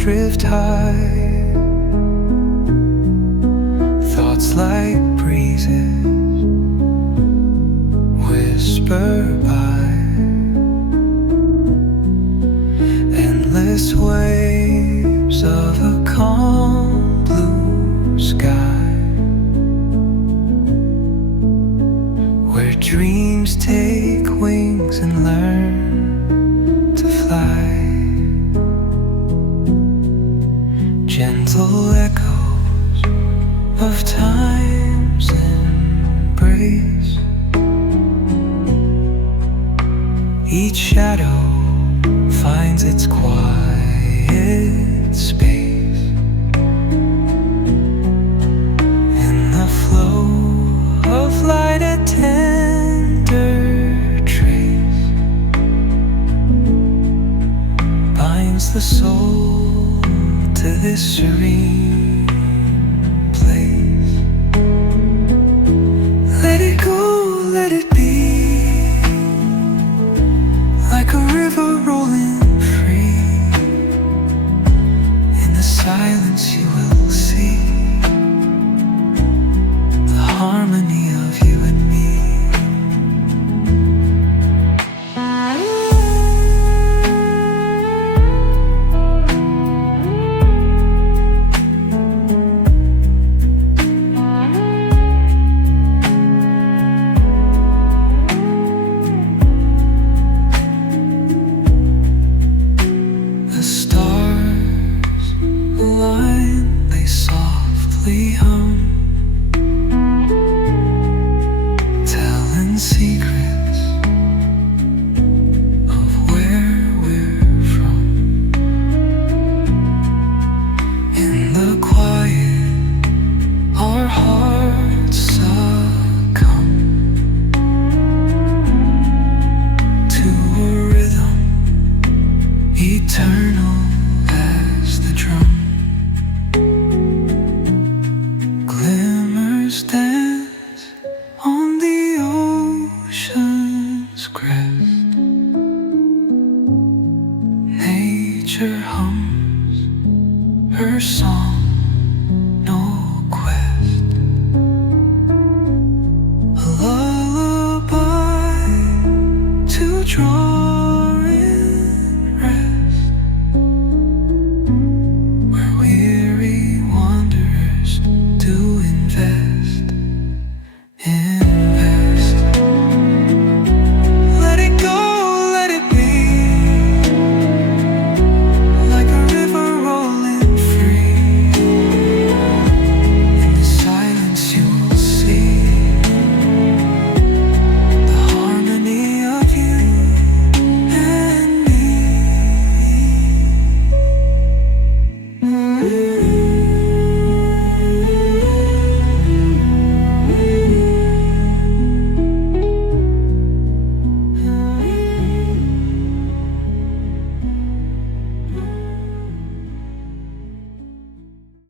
drift high, thoughts like breezes whisper by, endless waves of a calm blue sky, where dreams take wings and learn to fly. Gentle echoes of time's embrace, each shadow finds its quiet space. In the flow of light, a tender trace binds the soul to this serene place. Let it go, let it be, like a river rolling free. In the silence you will see the harmony of you and me. The stars align, they softly hum,